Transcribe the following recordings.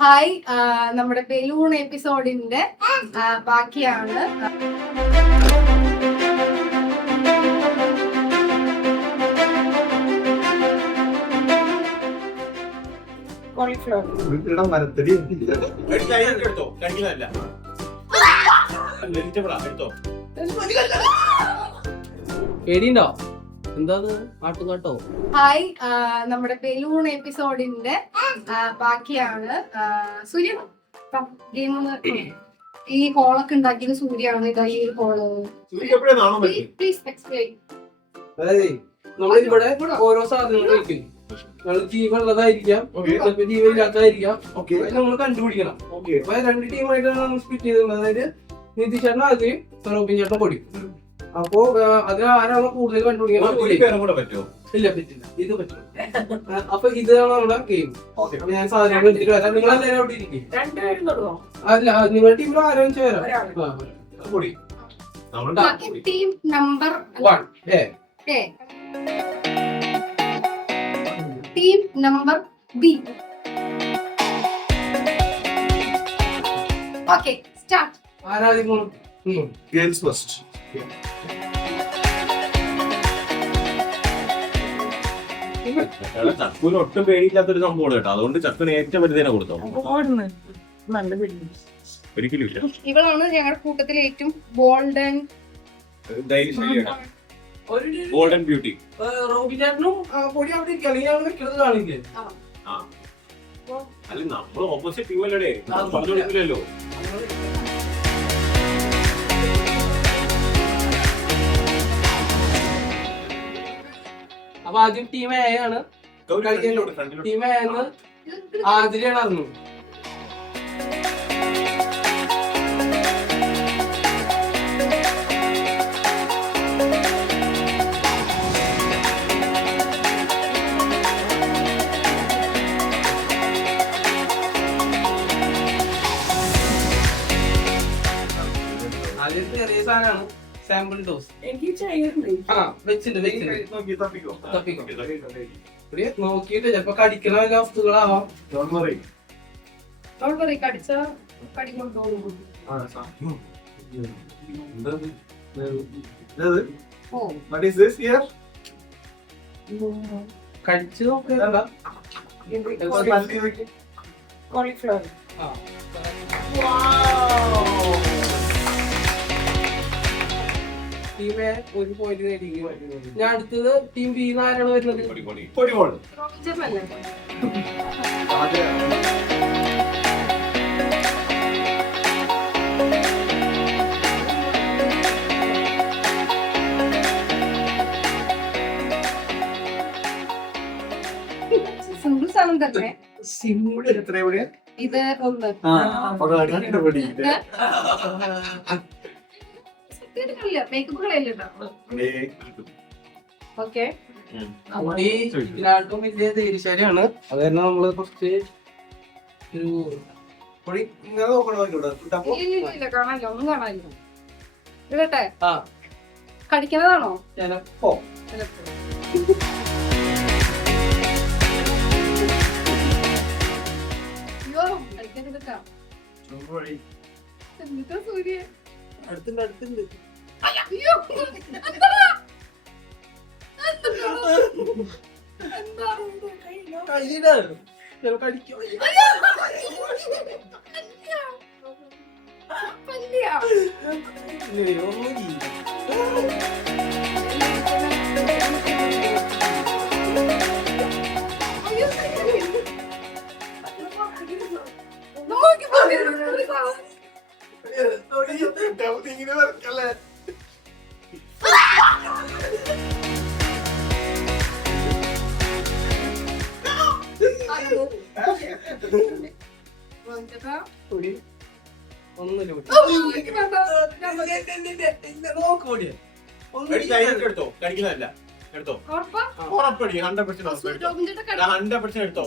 Hi, നമ്മുടെ balloon എപ്പിസോഡിന്റെ ബാക്കിയാണ്. പേടിയുണ്ടോ? എന്താ ആട്ടുകാട്ടോ? ഹായ്, നമ്മുടെ ബലൂൺ എപ്പിസോഡിന്റെ ബാക്കിയാണ്. സൂര്യ ഗെയിം ഈ ഹോളൊക്കെ ഉണ്ടാക്കിയത് സൂര്യാണ്. ഇതാ ഈ ഹോള്. Please explain. അതായത് നമ്മളിവിടെ ഓരോ സാധനങ്ങൾ വെക്കും. ജീവനുള്ളതായിരിക്കാം, ജീവനില്ലാത്തതായിരിക്കാം. നമ്മൾ കണ്ടുപിടിക്കണം. അപ്പൊ 2 ടീമായിട്ടാണ് നമ്മൾ സ്പിറ്റ് ചെയ്തിട്ടുള്ളത്. അതായത് നിതിഷേട്ടൻ ആദ്യം റോബിൻ ചേട്ടൻ പൊടി. അപ്പോ അതിൽ ആരാണോ കൂടുതൽ കണ്ടുപിടിക്കണം. ഇല്ല, പറ്റില്ല. ഇത് പറ്റില്ല. അപ്പൊ ഇതാണ് നമ്മുടെ ഗെയിം. ഞാൻ സാധനങ്ങൾ എടുത്തിട്ട് വരാം. നിങ്ങൾ എല്ലാവരും അവിടെ ഇരിക്കും. അല്ല, നിങ്ങളുടെ ടീമിൽ ആരാന്ന് വരാം. Team number 1 A, team number B. Okay, start. ആരാദ്യം ഗേൾസ് ഫസ്റ്റ്. ചക്കുവിന് ഒട്ടും പേടിയില്ലാത്തൊരു സംഭവം കേട്ടോ. അതുകൊണ്ട് ചക്കുന് ഏറ്റവും വലുതേനെ കൊടുത്തോ. ഒരിക്കലും ഇല്ല. ഇവളാണ് ഞങ്ങളുടെ കൂട്ടത്തിലെ ഏറ്റവും ഗോൾഡൻ ഗോൾഡൻ ബ്യൂട്ടി. റോബിൻ ചേട്ടനും പൊടി അവിടെ ഇരിക്കും. അല്ലെങ്കിൽ ഞങ്ങൾ വെക്കുന്നത് കാണില്ലേ? അല്ല, നമ്മള് ഓപ്പോസിറ്റ് ടീമല്ലേ, പറഞ്ഞു കൊടുക്കില്ലല്ലോ. അപ്പൊ ആദ്യം ടീം എ ആണ്. ടീം എ എന്ന് ആതിരയാണ് അറിഞ്ഞു. ആദ്യത്തെ ചെറിയ സാധനമാണ് സാമ്പിൾ ഡോസ്. നോക്കിയിട്ട് ചിലപ്പോ കടിക്കണ വല്ല വസ്തുക്കളാവാം. കടിച്ച കടി കൊണ്ടുപോകും. കടിച്ചു നോക്കുക. കോളിഫ്ലവർ. ടീം എ 1 പോയിന്റ് നേടിയിരിക്കുന്നു. ഞാൻ അടുത്തത് ടീം ബി ആരാണ് വരുന്നത്? സിമ്പിൾ സാധനം തന്നെ. ഇത് 1. മേക്കപ്പ് കളയല്ലോ. ഓക്കെ, ഇതിനാട്ടും വലിയ ധൈര്യശാലിയാണ്. അത് തന്നെ നമ്മള് കുറച്ച് ഒരു ഇല്ല, കാണാനില്ല, ഒന്നും കാണാനില്ല. ഇടട്ടെ? കടിക്കുന്നതാണോ? ചിലപ്പോ അയ്യോ, കഴിക്കാൻ എന്നിട്ടാ സൂര്യ അടുത്തുണ്ട്. അയ്യോ, കടിക്കുന്നതല്ല, എടുത്തോ. ഉറപ്പടി 100% എടുത്തോ.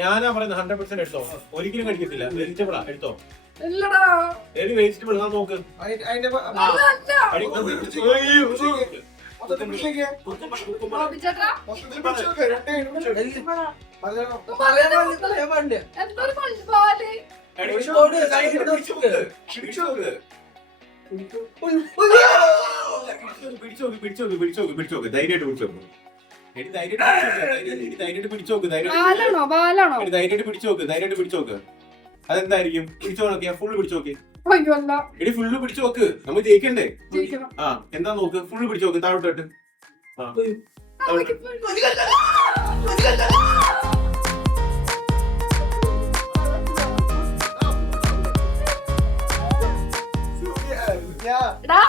ഞാനാ പറയുന്നത് 100% എടുത്തോ. ഒരിക്കലും കടിക്കത്തില്ല. വെജിറ്റബിളാ, എടുത്തോ. വെജിറ്റബിൾ നോക്ക്. ധൈര്യമായിട്ട് പിടിച്ചോക്ക്. ബാലാണോ ബാലാണോ? ധൈര്യമായിട്ട് പിടിച്ചോക്ക്. അതെന്തായിരിക്കും? പിടിച്ചോ നോക്കിയാ ഫുള്ള് പിടിച്ചോക്ക്. അയ്യോ അല്ല, എടി ഫുള്ള് പിടിച്ചു നോക്ക്. നമ്മൾ ജയിക്കണ്ടേ? ജയിക്കണം. ആ എന്താ നോക്ക്, ഫുള്ള് പിടിച്ചു നോക്ക്. താഴോട്ട് എടാ,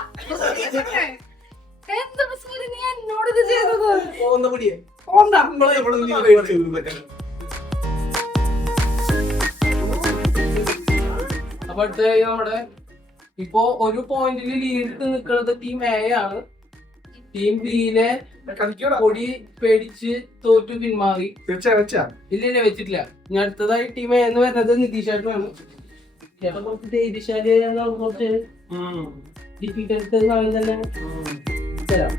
എന്താ സൂര്യ നീ എന്നോട് ഇത് ചെയ്തത്? പോകുന്ന പിടിയെ പോണ്ടാ. അപ്പൊ അടുത്ത നമ്മുടെ ഇപ്പൊ ഒരു പോയിന്റിൽ ലീഡിട്ട് നിൽക്കുന്നത് ടീം എ ആണ്. ടീം ബിയിലെ പൊടി പേടിച്ച് തോറ്റു പിന്മാറി. ഇല്ല വെച്ചിട്ടില്ല. ഇനി അടുത്തതായി ടീം എ എന്ന് പറയുന്നത് നിതീഷായിട്ടാണ്. ചേട്ടൻ കുറച്ച് ധൈര്യശാലിയാണ്, കുറച്ച് ഡിഫിക്കൽട്ട് തന്നെ തരാം.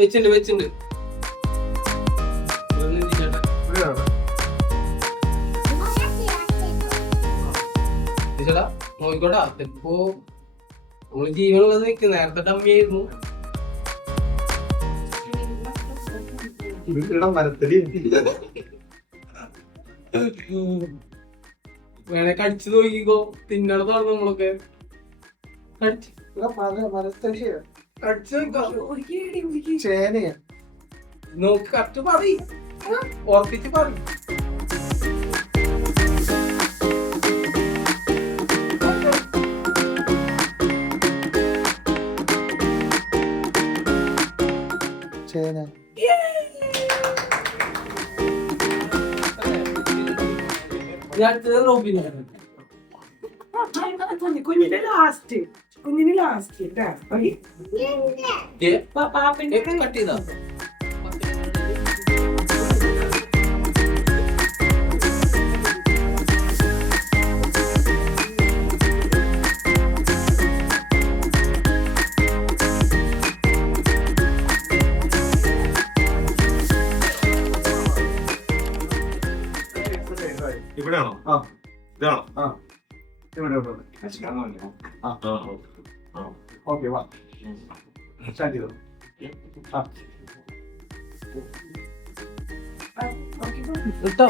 വെച്ചിട്ടുണ്ട് ചേട്ടാ നോക്കിക്കോട്ടാ. ഇപ്പൊ നമ്മള് ജീവനുള്ളത് നിൽക്ക്. നേരത്തെ ഡമ്മിയായിരുന്നു. വേണേ കടിച്ചു നോക്കിക്കോ. തിന്നണതാണ് നമ്മളൊക്കെ. നോക്ക് കറക്റ്റ് പറയും, ഓർപ്പിച്ച് പറയും. അടുത്തത് റോബിനാണ്. കുഞ്ഞിന് ലാസ്റ്റ് കട്ട് ചെയ്താ ഇവിടെയാണോ? ഇതാണോ? കേട്ടോ.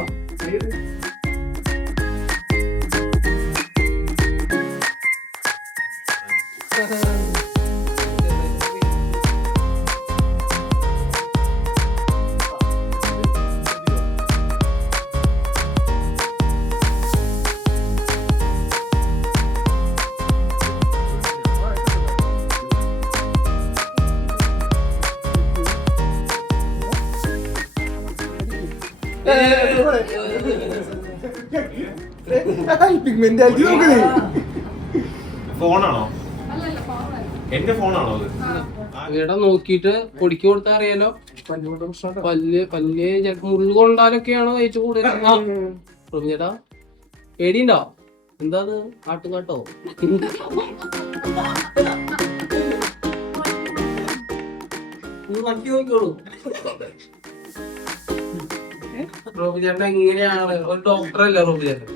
ഫോണാണോ? അല്ലല്ല, ഫോണല്ല. എന്റെ ഫോണാണോ അത്? ഇവിടെ നോക്കിട്ട് പൊടിക്ക് കൊടുത്താൽ അറിയാലോ. പല്ല് ചിലപ്പോ മുള്ളു കൊണ്ടാലൊക്കെയാണ് കഴിച്ചു കൂടുതൽ. ചേട്ടാ പേടിയുണ്ടോ? എന്താ അത്? ആട്ടുകാട്ടോ? നക്കി നോക്കിയോളൂ. റോബി ചേട്ടൻ എങ്ങനെയാണ്? ഒരു ഡോക്ടറല്ല റോബി ചേട്ടൻ.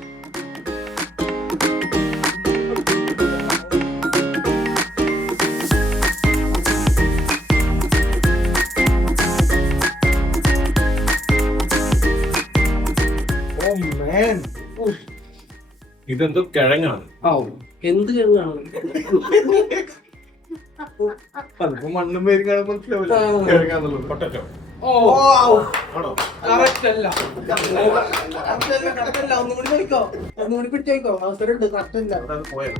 ഇതെന്തോ കിഴങ്ങാണ്. എന്ത് കിഴങ്ങാണ്? മണ്ണും പേരും കാണുമ്പോൾ പൊട്ടറ്റോ ആണോ? കറക്റ്റ് അല്ല. ഒന്നുകൂടി ചോദിക്കോ, ഒന്നുകൂടി പിടിച്ചോക്കോ. അവസരം ഉണ്ട്. കറക്റ്റ് അല്ല. പോയത്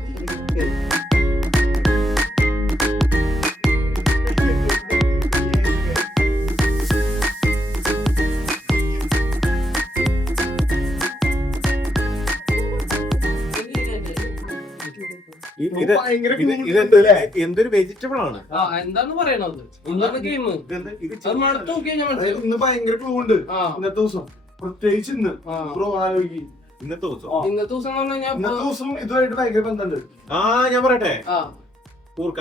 എന്തൊരു വെജിറ്റബിൾ ആണ്. എന്താന്ന് പറയണത്? എന്താണ് ഗെയിം? മടുത്ത് നോക്കിയാ ഞാൻ മനസ്സിലാവും. ഇന്ന് ഭയങ്കര ക്ലൂ ഉണ്ട് ഇന്നത്തെ ദിവസം, പ്രത്യേകിച്ച് ഇന്ന്. ബ്രോ ആലോചിക്ക്, ഇന്നത്തെ ദിവസം ഇന്നത്തെ ദിവസം എന്ന് പറഞ്ഞു കഴിഞ്ഞാൽ ഇന്നത്തെ ദിവസം ഇതുമായിട്ട് ഭയങ്കര ബന്ധമുണ്ട്. ഞാൻ പറയട്ടെ, കൂർക്ക.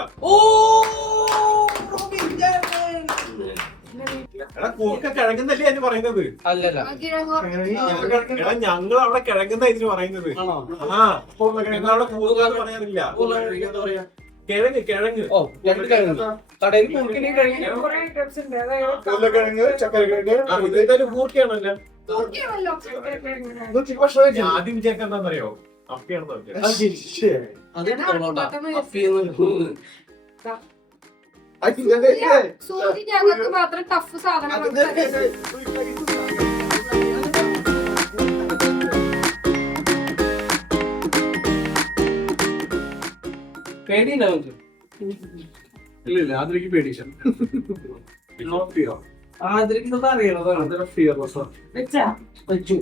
എടാ കൂർക്ക കിഴങ്ങുന്നല്ലേ അതിന് പറയുന്നത്. അല്ലല്ല എടാ ഞങ്ങൾ അവിടെ കിഴങ്ങുന്ന ഇതിന് പറയുന്നത്. ആ ഞങ്ങളവിടെ കൂർക്ക എന്ന് പറയാറില്ല. കിഴങ്ങ് കിഴങ്ങ്. ഓ രണ്ട് കിഴങ്ങ് കടയിൽ കൂർക്കനെയും കിഴങ്ങ് ഉരുളക്കിഴങ്ങ്, ചക്കരക്കിഴങ്ങ്. ഇതൊരു കൂർക്കയാണല്ലോ. ഓക്കെയാണല്ലോ. ആദ്യം വിചാരിക്കാൻ എന്താണെന്നറിയോ? അപ്പയാണെന്ന് വെച്ചാൽ അത് എടുത്തോളൂട്ടാ. അപ്പിയൊന്നും സൂര്യ ഞങ്ങൾക്ക് മാത്രം ടഫ് സാധനം പേടിയുണ്ടാവും. ഇല്ല അതിലേക്ക് പേടിച്ച ആദരിക്കുന്നത് അറിയണതാണ്. ഫിയർലെസ് വെച്ചു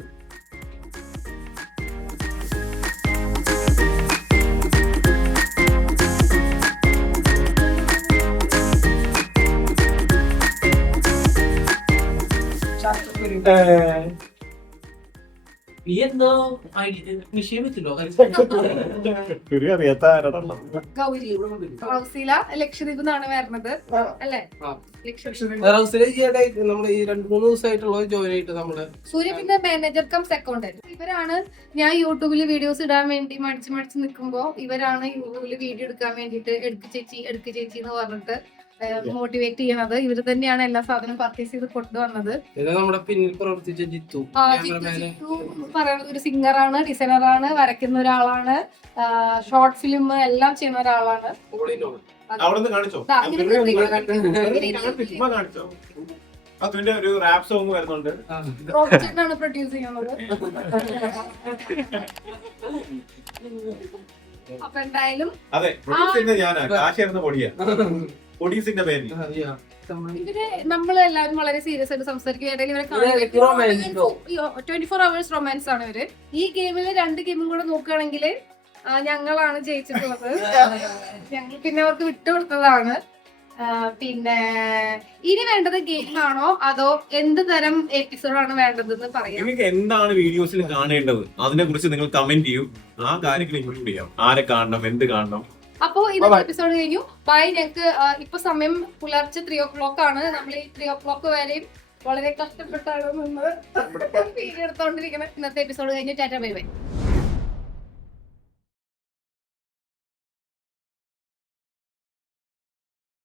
എന്തോ വിഷയം വെച്ചല്ലോ. ഗൗരി ഹൗസില ലക്ഷദ്വീപ് നിന്നാണ് വരുന്നത് അല്ലേ? ലക്ഷദ്വീപ് നമ്മൾ ഈ 2-3 ദിവസമായിട്ടുള്ള ജോയിൻ ആയിട്ട് നമ്മള് സൂര്യ പിന്നെ മാനേജർ കംസ് അക്കൗണ്ടന്റ്. ഇവരാണ് ഞാൻ യൂട്യൂബിൽ വീഡിയോസ് ഇടാൻ വേണ്ടി മടിച്ച് നിൽക്കുമ്പോ ഇവരാണ് യൂട്യൂബിൽ വീഡിയോ എടുക്കാൻ വേണ്ടിട്ട് എടുക്ക് ചേച്ചി എന്ന് പറഞ്ഞിട്ട് മോട്ടിവേറ്റ് ചെയ്യണത്. ഇവര് തന്നെയാണ് എല്ലാ സാധനവും പർച്ചേസ് ചെയ്ത് കൊണ്ടുവന്നത്. നമ്മുടെ പിന്നിൽ പ്രവർത്തിച്ച ജിത്തു പറയുന്നത് ഒരു സിംഗറാണ്, ഡിസൈനറാണ്, വരയ്ക്കുന്ന ഒരാളാണ്, ഷോർട്ട് ഫിലിം എല്ലാം ചെയ്യുന്ന ഒരാളാണ്. അവിടെ കാണിച്ചോ? കാണിച്ചോ? അതിന്റെ ഒരു റാപ്പ് സോങ് വരുന്നുണ്ട്. റോബിൻസൺ പ്രൊഡ്യൂസ് ചെയ്യുന്നത്. അപ്പൊ എന്തായാലും അതെ പ്രൊഡ്യൂസ് ഞാനാ, കാശിരുന്ന പൊടിയാ. പൊഡീസിന്റെ പേര് ഇവര് നമ്മള് എല്ലാവരും വളരെ സീരിയസ് ആയിട്ട് സംസാരിക്കും. ഇടയിൽ ഇവരെ 24 hours റൊമാൻസ് ആണ് ഇവര്. ഈ ഗെയിമില് 2 ഗെയിമും കൂടെ നോക്കുകയാണെങ്കിൽ ഞങ്ങളാണ് ജയിച്ചിട്ടുള്ളത്. ഞങ്ങൾ പിന്നെ അവർക്ക് വിട്ടുകൊടുത്തതാണ്. പിന്നെ ഇനി വേണ്ടത് ഗെയിം ആണോ അതോ എന്ത് തരം എപ്പിസോഡാണ് വേണ്ടതെന്ന് പറയാം. നിങ്ങൾക്ക് എന്താണ് വീഡിയോസിൽ കാണേണ്ടത് അതിനെ കുറിച്ച് നിങ്ങൾ കമന്റ് ചെയ്യൂ. ആ കാര്യങ്ങൾ ഇൻക്ലൂഡ് ചെയ്യാം. ആരെ കാണണം, എന്ത് കാണണം. അപ്പോ ഇന്നത്തെ എപ്പിസോഡ് കഴിഞ്ഞു. ബൈ. ഞങ്ങൾക്ക് ഇപ്പൊ സമയം പുലർച്ചെ 3 o'clock ആണ്. നമ്മൾ ഈ 3 o'clock വരെയും വളരെ കഷ്ടപ്പെട്ടാണ് നിന്ന് വീഡിയോ എടുത്തോണ്ടിരിക്കുന്നത്. ഇന്നത്തെ എപ്പിസോഡ് കഴിഞ്ഞു. Tata bye bye.